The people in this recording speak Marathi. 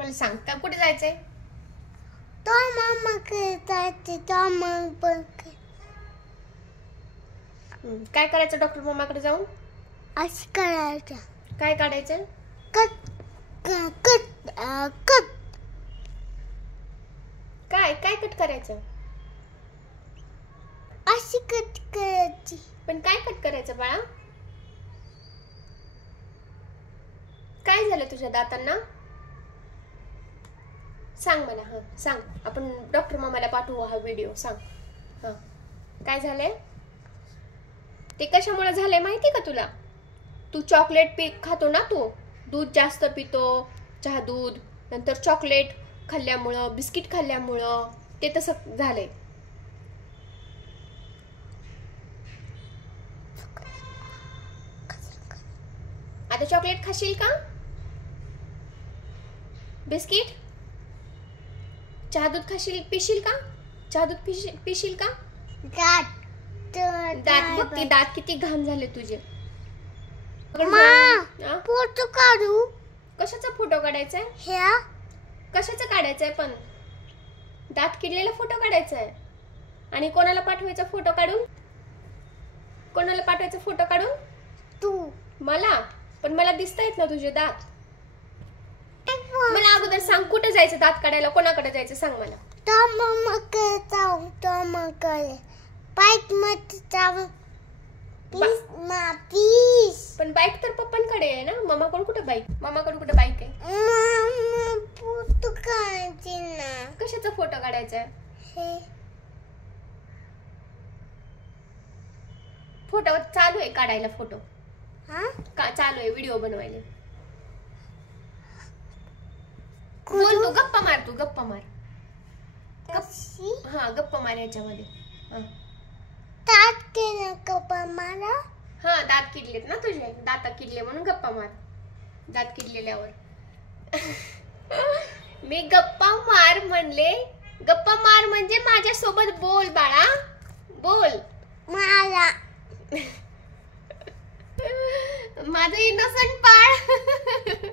मला सांग का कुठे जायचंय? तो मामाकडे जायचं. तो मामा काय करायचं डॉक्टर मामाकडे जाऊन? असं करायचं. काय काढायचं? Cut cut cut. काय काय कट करायचं? अशी कट करायची. पण काय कट करायचं बाळा? काय झालं तुझ्या दातांना? सांग मला. हा सांग. आपण डॉक्टर मामाला पाठवू हा व्हिडिओ. सांग. हा काय झालंय? ते कशामुळे झालंय माहिती का तुला? तू चॉकलेट खातो ना, तू दूध जास्त पितो, चहा दूध, नंतर चॉकलेट खाल्ल्यामुळं, बिस्किट खाल्ल्यामुळं ते तसं झालंय. आता चॉकलेट खाशील का? बिस्किट? चहा दूध खाशील, पिशील का? चहा दूध पिशील का? दात बघ की दात किती घाण झाले तुझे. फोटो काढू. कशाचा फोटो काढायचा आहे? ह्या कशाचा काढायचा पण? दात किडलेला फोटो काढायचा आहे. आणि कोणाला पाठवायचा फोटो काढून? कोणाला पाठवायचा फोटो काढून? तू. मला? पण मला दिसतायत ना तुझे दात. मला अगोदर सांग कुठे जायचं दात काढायला, कोणाकडे जायचं सांग मला. तो मामाकडे जाऊ. तो मामाकडे बाईक मध्ये जाऊ. प्लीज. पण बाईक तर पप्पांकडे आहे ना. मामाकडे कुठे बाईक? मामाकडे कुठे बाईक आहे? फोटो काढायचे ना. कशाचा फोटो काढायचा आहे? हे फोटो चालू आहे काढायला. फोटो चालू आहे, व्हिडिओ बनवायला. बोल तू, गप्पा मार. तू गप्पा मार. हा गप्पा मार याच्यामध्ये. दात केलं गप्पा मारा. हा दात किडलेत ना तुझे. दात किडले म्हणून गप्पा मार. दात किडलेल्यावर मी गप्पा मार म्हणले. गप्पा मार म्हणजे माझ्या सोबत बोल बाळा, बोल. मला माझं इनोसंट बाळ.